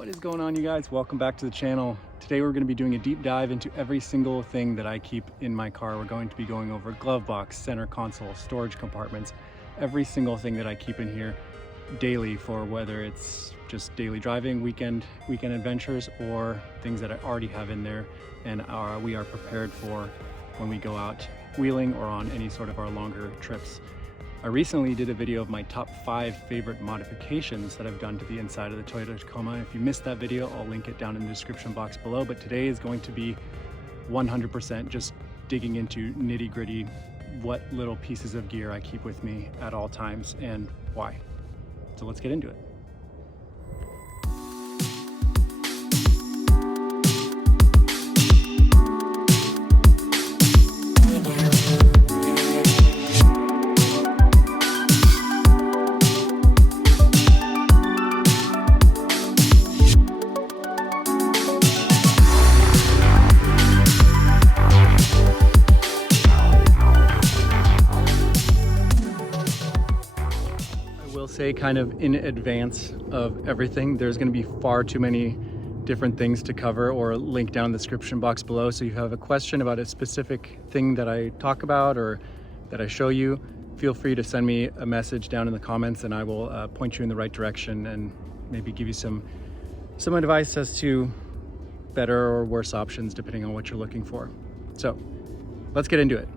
What is going on, you guys? Welcome back to the channel. Today we're going to be doing a deep dive into every single thing that I keep in my car. We're going to be going over glove box, center console, storage compartments, every single thing that I keep in here daily, for whether it's just daily driving, weekend adventures, or things that I already have in there and we are prepared for when we go out wheeling or on any sort of our longer trips. I recently did a video of my top 5 favorite modifications that I've done to the inside of the Toyota Tacoma. If you missed that video, I'll link it down in the description box below. But today is going to be 100% just digging into nitty-gritty, what little pieces of gear I keep with me at all times and why. So let's get into it. Say kind of in advance of everything, there's going to be far too many different things to cover or link down in the description box below. So if you have a question about a specific thing that I talk about or that I show you, feel free to send me a message down in the comments and I will point you in the right direction and maybe give you some advice as to better or worse options depending on what you're looking for. So let's get into it.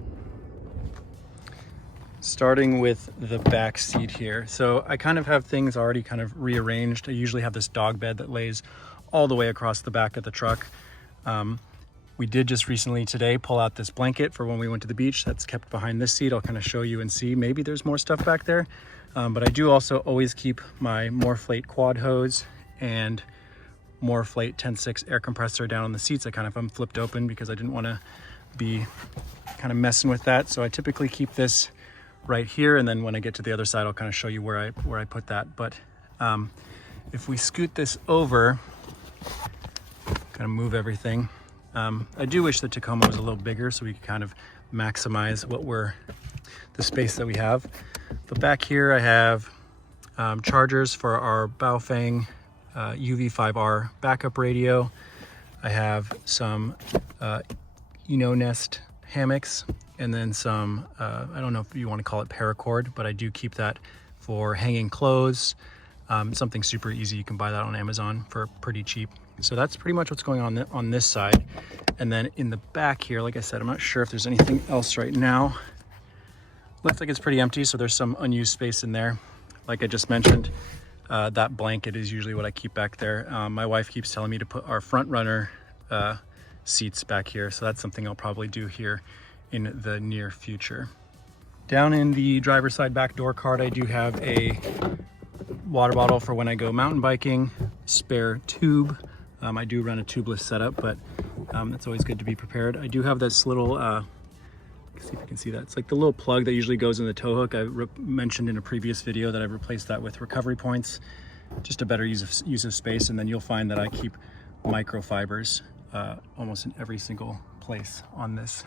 Starting with the back seat here. So I kind of have things already kind of rearranged. I usually have this dog bed that lays all the way across the back of the truck. We did just recently today pull out this blanket for when we went to the beach that's kept behind this seat. I'll kind of show you and see, maybe there's more stuff back there. But I do also always keep my Morflate quad hose and Morflate 10.6 air compressor down on the seats. I kind of flipped open because I didn't want to be kind of messing with that. So I typically keep this right here, and then when I get to the other side I'll kind of show you where I put that. But if we scoot this over, kind of move everything, I do wish the Tacoma was a little bigger so we could kind of maximize the space that we have. But back here I have chargers for our Baofeng UV5R backup radio. I have some Nest hammocks, and then some, I don't know if you want to call it paracord, but I do keep that for hanging clothes. Something super easy. You can buy that on Amazon for pretty cheap. So that's pretty much what's going on this side. And then in the back here, like I said, I'm not sure if there's anything else right now. Looks like it's pretty empty, so there's some unused space in there. Like I just mentioned, that blanket is usually what I keep back there. My wife keeps telling me to put our front runner seats back here, so that's something I'll probably do here in the near future. Down in the driver's side back door card, I do have a water bottle for when I go mountain biking, spare tube. I do run a tubeless setup, but it's always good to be prepared. I do have this little, see if you can see that. It's like the little plug that usually goes in the tow hook. I mentioned in a previous video that I've replaced that with recovery points, just a better use of space. And then you'll find that I keep microfibers almost in every single place on this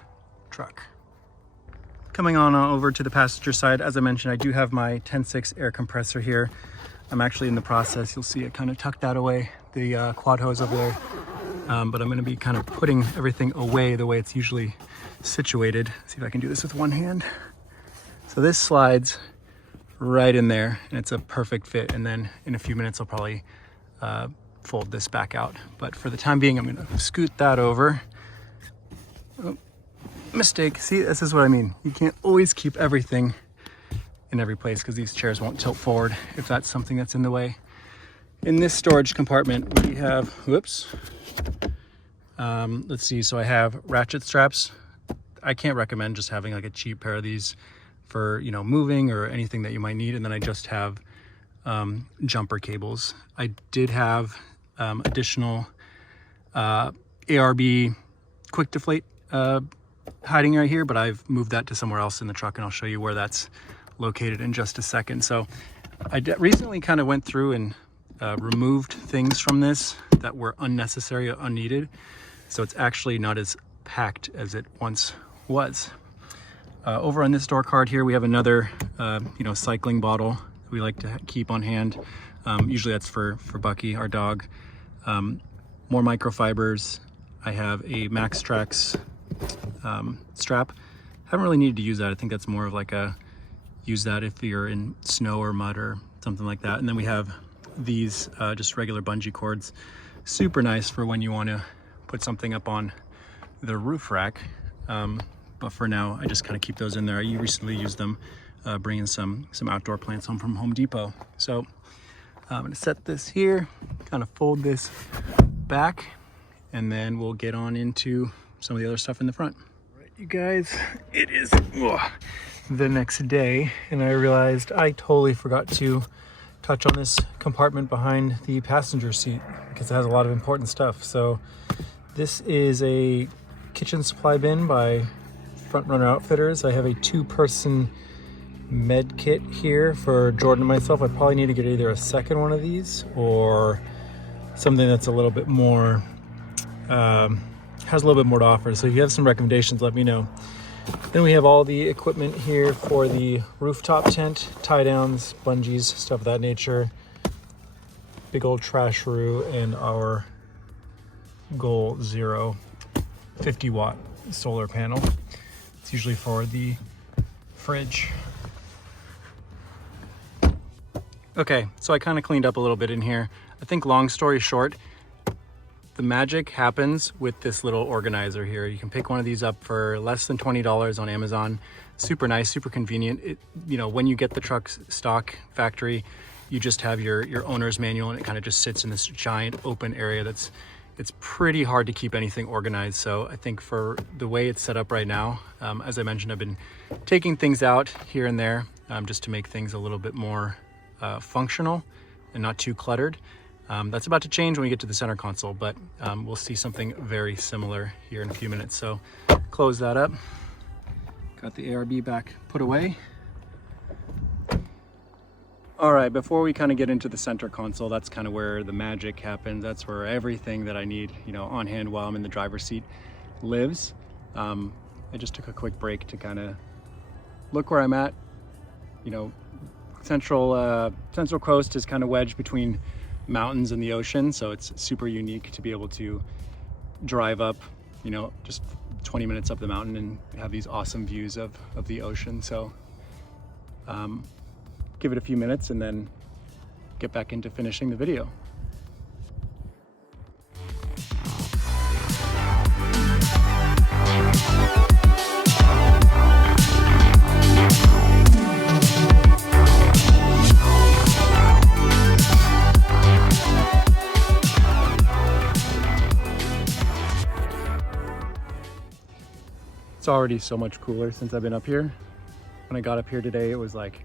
truck. Coming on over to the passenger side, as I mentioned, I do have my 10.6 air compressor here. I'm actually in the process, you'll see it kind of tucked that away, the quad hose over there. But I'm going to be kind of putting everything away the way it's usually situated. See if I can do this with one hand. So this slides right in there and it's a perfect fit. And then in a few minutes I'll probably fold this back out, but for the time being I'm going to scoot that over. Oh, mistake. See, this is what I mean. You can't always keep everything in every place because these chairs won't tilt forward if that's something that's in the way. In this storage compartment we have, whoops, let's see, so I have ratchet straps. I can't recommend just having like a cheap pair of these for, you know, moving or anything that you might need. And then I just have jumper cables. I did have additional ARB quick deflate hiding right here, but I've moved that to somewhere else in the truck and I'll show you where that's located in just a second. So I recently kind of went through and removed things from this that were unnecessary or unneeded. So it's actually not as packed as it once was. Over on this door card here, we have another, cycling bottle we like to keep on hand. Usually that's for Bucky, our dog. More microfibers. I have a Max Trax strap. Haven't really needed to use that. I think that's more of like a use that if you're in snow or mud or something like that. And then we have these just regular bungee cords. Super nice for when you want to put something up on the roof rack. But for now, I just kind of keep those in there. I recently used them bringing some outdoor plants home from Home Depot. So I'm gonna set this here, kind of fold this back, and then we'll get on into some of the other stuff in the front. All right, you guys, it is the next day, and I realized I totally forgot to touch on this compartment behind the passenger seat because it has a lot of important stuff. So this is a kitchen supply bin by Front Runner Outfitters. I have a 2-person med kit here for Jordan and myself. I probably need to get either a second one of these or something that's a little bit more has a little bit more to offer. So if you have some recommendations, let me know. Then we have all the equipment here for the rooftop tent, tie downs, bungees, stuff of that nature. Big old trash-roo and our Goal Zero 50-watt solar panel. It's usually for the fridge. Okay, so I kind of cleaned up a little bit in here. I think long story short, the magic happens with this little organizer here. You can pick one of these up for less than $20 on Amazon. Super nice, super convenient. It, you know, when you get the truck's stock factory, you just have your owner's manual, and it kind of just sits in this giant open area it's pretty hard to keep anything organized. So I think for the way it's set up right now, as I mentioned, I've been taking things out here and there just to make things a little bit more functional and not too cluttered. That's about to change when we get to the center console, but we'll see something very similar here in a few minutes. So close that up. Got the ARB back put away. All right, before we kind of get into the center console, that's kind of where the magic happens. That's where everything that I need, you know, on hand while I'm in the driver's seat lives. I just took a quick break to kind of look where I'm at. You know, Central Coast is kind of wedged between mountains and the ocean, so it's super unique to be able to drive up, you know, just 20 minutes up the mountain and have these awesome views of the ocean. So give it a few minutes and then get back into finishing the video. It's already so much cooler since I've been up here. When I got up here today, it was like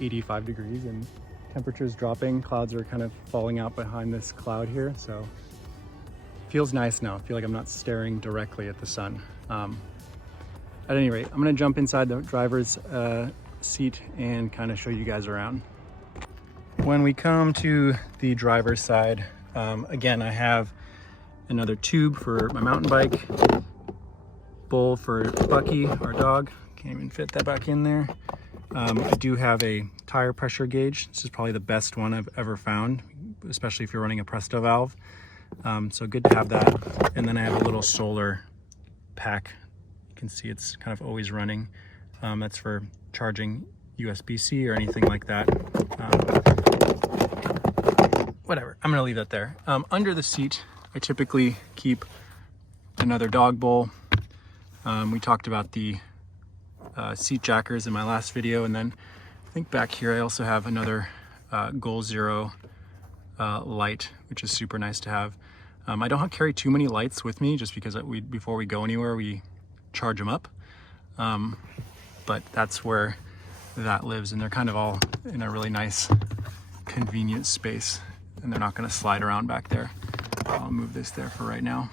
85 degrees and temperature's dropping. Clouds are kind of falling out behind this cloud here. So it feels nice now. I feel like I'm not staring directly at the sun. At any rate, I'm gonna jump inside the driver's seat and kind of show you guys around. When we come to the driver's side, again, I have another tube for my mountain bike, bowl for Bucky, our dog. Can't even fit that back in there. I do have a tire pressure gauge. This is probably the best one I've ever found, especially if you're running a Presto valve. So good to have that. And then I have a little solar pack. You can see it's kind of always running. That's for charging USB-C or anything like that. Whatever, I'm gonna leave that there. Under the seat, I typically keep another dog bowl. We talked about the seat jackers in my last video, and then I think back here I also have another Goal Zero light, which is super nice to have. I don't carry too many lights with me just because before we go anywhere we charge them up, but that's where that lives, and they're kind of all in a really nice convenient space, and they're not going to slide around back there. I'll move this there for right now.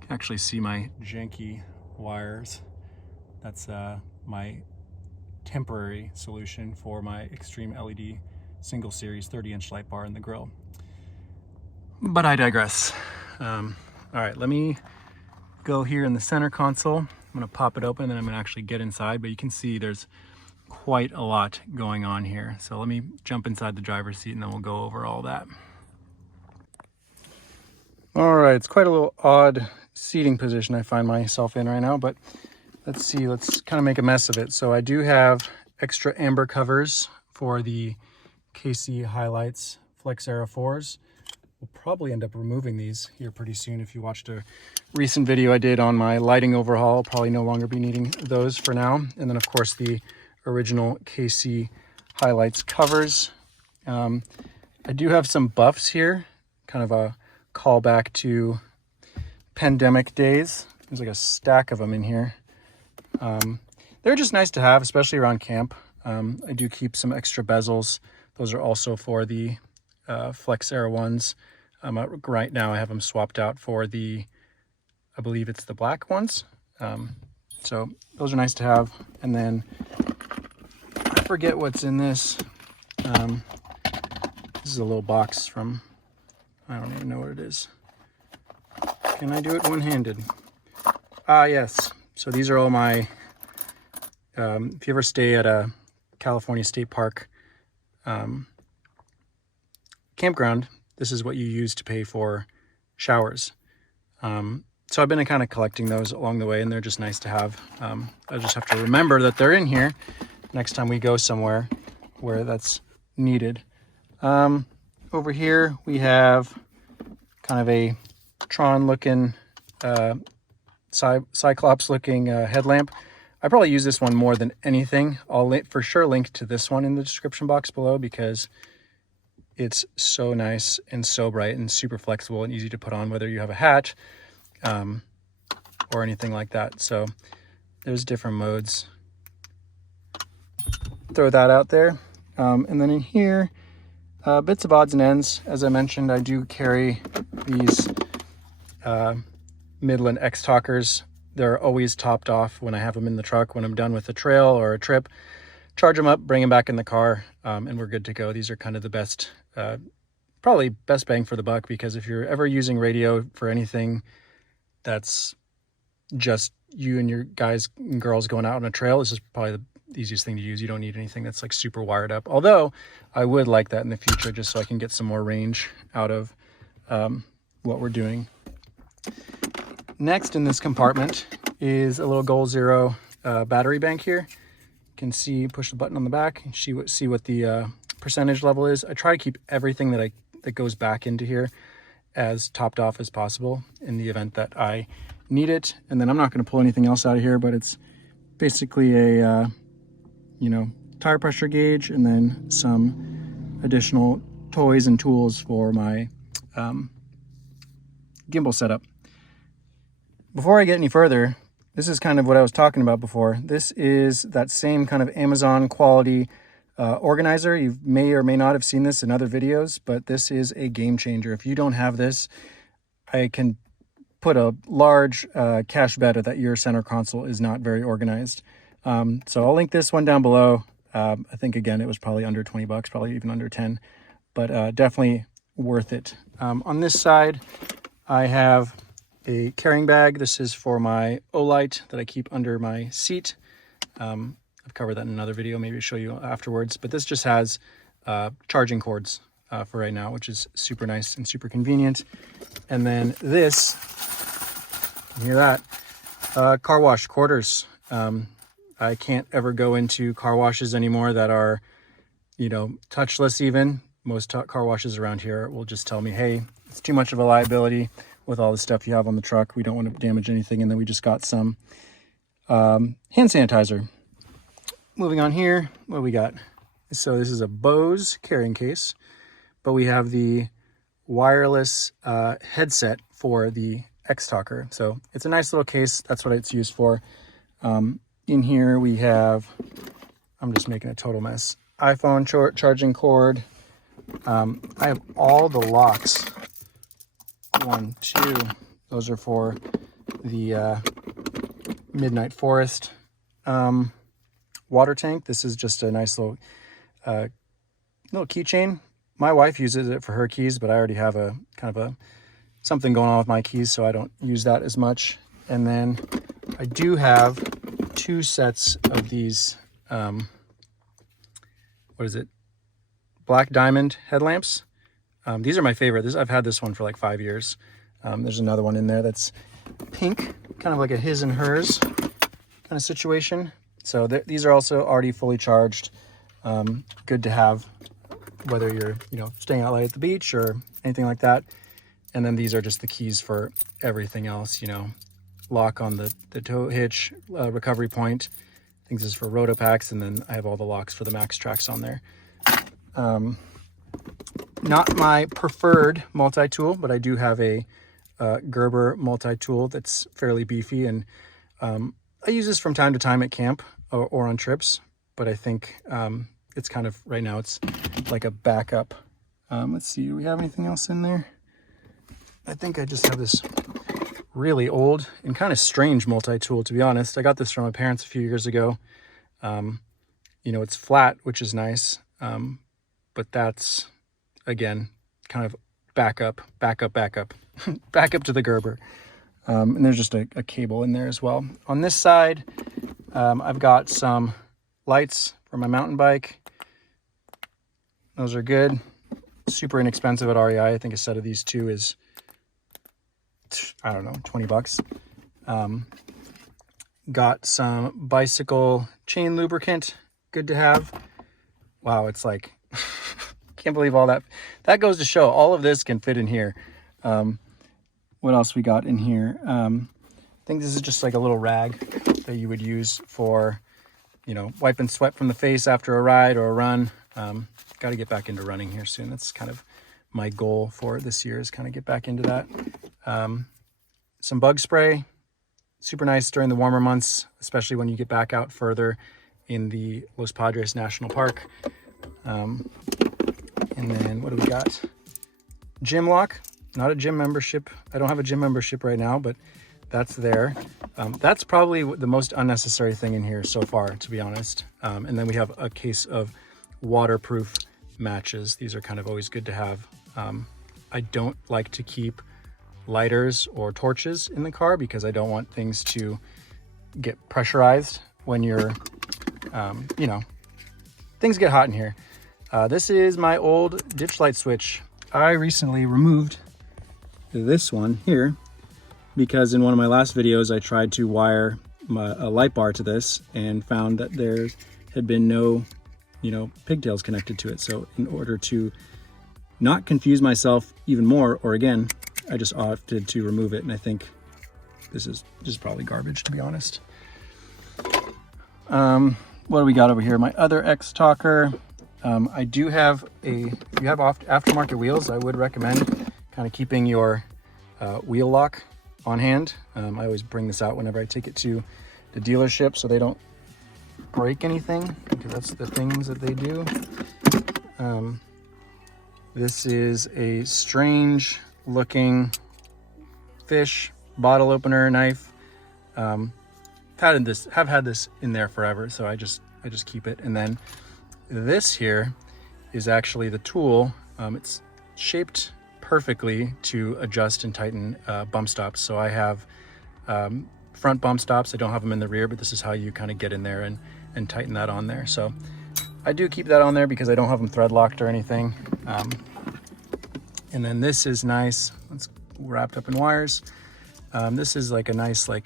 You can actually see my janky wires. That's my temporary solution for my Extreme LED single series 30-inch light bar in the grill. But I digress. All right, let me go here in the center console. I'm gonna pop it open and then I'm gonna actually get inside, but you can see there's quite a lot going on here. So let me jump inside the driver's seat and then we'll go over all that. All right, it's quite a little odd seating position I find myself in right now, but let's see, let's kind of make a mess of it. So I do have extra amber covers for the KC Highlights Flex Era 4s. We'll probably end up removing these here pretty soon. If you watched a recent video I did on my lighting overhaul, I'll probably no longer be needing those for now. And then of course the original KC Highlights covers. I do have some buffs here, kind of a callback to pandemic days. There's like a stack of them in here. They're just nice to have, especially around camp. I do keep some extra bezels. Those are also for the Flex Era ones. Right now I have them swapped out for the, I believe it's the black ones. So those are nice to have. And then I forget what's in this. This is a little box from, I don't even know what it is. Can I do it one-handed? Ah, yes. So these are all my, if you ever stay at a California State Park campground, this is what you use to pay for showers. So I've been kind of collecting those along the way, and they're just nice to have. I just have to remember that they're in here next time we go somewhere where that's needed. Over here we have kind of a Tron looking, Cyclops looking headlamp. I probably use this one more than anything. I'll for sure link to this one in the description box below because it's so nice and so bright and super flexible and easy to put on whether you have a hat or anything like that. So there's different modes. Throw that out there. And then in here, bits of odds and ends. As I mentioned, I do carry these Midland X-Talkers. They're always topped off when I have them in the truck. When I'm done with a trail or a trip, charge them up, bring them back in the car, and we're good to go. These are kind of the best, probably best bang for the buck, because if you're ever using radio for anything that's just you and your guys and girls going out on a trail, this is probably the easiest thing to use. You don't need anything that's like super wired up. Although I would like that in the future just so I can get some more range out of what we're doing. Next in this compartment is a little Goal Zero battery bank here. You can see, push the button on the back, see what the percentage level is. I try to keep everything that goes back into here as topped off as possible in the event that I need it. And then I'm not going to pull anything else out of here, but it's basically a tire pressure gauge and then some additional toys and tools for my gimbal setup. Before I get any further, this is kind of what I was talking about before. This is that same kind of Amazon quality organizer. You may or may not have seen this in other videos, but this is a game changer. If you don't have this, I can put a large cash bet that your center console is not very organized. So I'll link this one down below. I think, again, it was probably under 20 bucks, probably even under 10, but definitely worth it. On this side, I have a carrying bag. This is for my Olight that I keep under my seat. I've covered that in another video, maybe I'll show you afterwards, but this just has charging cords for right now, which is super nice and super convenient. And then this, you hear that, car wash quarters. I can't ever go into car washes anymore that are, touchless even. Most car washes around here will just tell me, hey, it's too much of a liability with all the stuff you have on the truck. We don't want to damage anything. And then we just got some hand sanitizer. Moving on here, what do we got? So this is a Bose carrying case, but we have the wireless headset for the X-Talker. So it's a nice little case. That's what it's used for. In here we have, I'm just making a total mess, iPhone charging cord. I have all the locks. 1, 2, those are for the Midnight Forest water tank. This is just a nice little keychain. My wife uses it for her keys, but I already have a kind of something going on with my keys, so I don't use that as much. And then I do have 2 sets of these, Black Diamond headlamps. These are my favorite. I've had this one for like 5 years. There's another one in there that's pink, kind of like a his and hers kind of situation. So these are also already fully charged. Good to have, whether you're, staying out late at the beach or anything like that. And then these are just the keys for everything else, lock on the tow hitch, recovery point. I think this is for Rotopacks, and then I have all the locks for the Max Tracks on there. Not my preferred multi-tool, but I do have a Gerber multi-tool that's fairly beefy, and I use this from time to time at camp or on trips, but I think it's kind of, right now, it's like a backup. Let's see, do we have anything else in there? I think I just have this really old and kind of strange multi-tool, to be honest. I got this from my parents a few years ago. It's flat, which is nice, but that's, again, kind of backup back up to the Gerber. And there's just a cable in there as well. On this side, I've got some lights for my mountain bike. Those are good. Super inexpensive at REI. I think a set of these two is, I don't know, 20 bucks. Got some bicycle chain lubricant. Good to have. Wow, it's like, can't believe all that. That goes to show all of this can fit in here. What else we got in here? I think this is just like a little rag that you would use for, wiping sweat from the face after a ride or a run. Got to get back into running here soon. That's kind of my goal for this year, is kind of get back into that. Some bug spray, super nice during the warmer months, especially when you get back out further in the Los Padres National Park. And then what do we got? Gym lock, not a gym membership. I don't have a gym membership right now, but that's there. That's probably the most unnecessary thing in here so far, to be honest. And then we have a case of waterproof matches. These are kind of always good to have. I don't like to keep lighters or torches in the car because I don't want things to get pressurized when you're, things get hot in here. This is my old ditch light switch. I recently removed this one here because in one of my last videos I tried to wire a light bar to this and found that there had been no, pigtails connected to it. So in order to not confuse myself even more, or again, I just opted to remove it, and I think this is just probably garbage, to be honest. What do we got over here? My other X-Talker. I do have if you have aftermarket wheels, I would recommend kind of keeping your wheel lock on hand. I always bring this out whenever I take it to the dealership so they don't break anything, because that's the things that they do. This is a strange looking fish bottle opener knife. Have had this in there forever, so I just keep it. And then this here is actually the tool. It's shaped perfectly to adjust and tighten bump stops. So I have front bump stops. I don't have them in the rear, but this is how you kind of get in there and tighten that on there. So I do keep that on there because I don't have them thread locked or anything. And then this is nice. It's wrapped up in wires. This is like a nice, I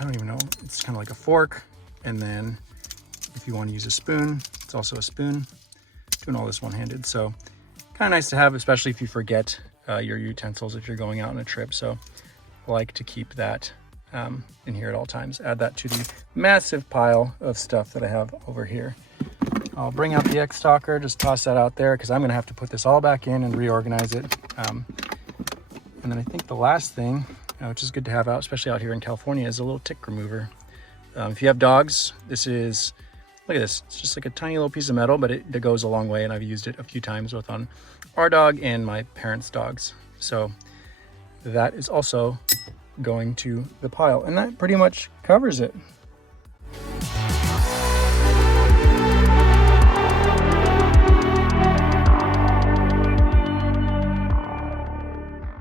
don't even know. It's kind of like a fork. And then if you want to use a spoon, it's also a spoon. Doing all this one-handed. So kind of nice to have, especially if you forget your utensils if you're going out on a trip. So I like to keep that in here at all times. Add that to the massive pile of stuff that I have over here. I'll bring out the X-Talker, just toss that out there because I'm going to have to put this all back in and reorganize it. And then I think the last thing, which is good to have out, especially out here in California, is a little tick remover. If you have dogs, this is, look at this. It's just like a tiny little piece of metal, but it goes a long way, and I've used it a few times both on our dog and my parents' dogs. So that is also going to the pile, and that pretty much covers it.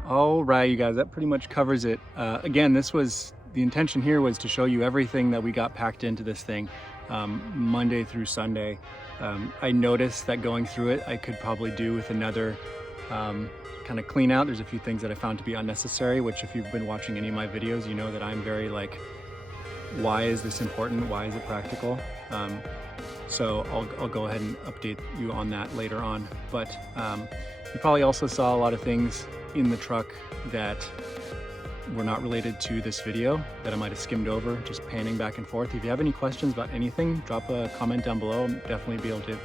All right, you guys, that pretty much covers it. Again, the intention here was to show you everything that we got packed into this thing Monday through Sunday. I noticed that going through it, I could probably do with another kind of clean out. There's a few things that I found to be unnecessary, which if you've been watching any of my videos, you know that I'm very like, why is this important? Why is it practical? So I'll go ahead and update you on that later on. But you probably also saw a lot of things in the truck that were not related to this video that I might have skimmed over, just panning back and forth. If you have any questions about anything, drop a comment down below. I'll definitely be able to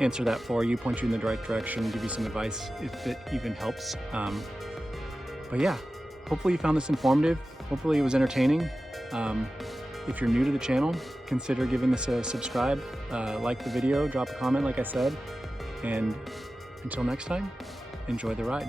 answer that for you, point you in the right direction, give you some advice if it even helps. But yeah, hopefully you found this informative. Hopefully it was entertaining. If you're new to the channel, consider giving this a subscribe, like the video, drop a comment like I said, and until next time, enjoy the ride.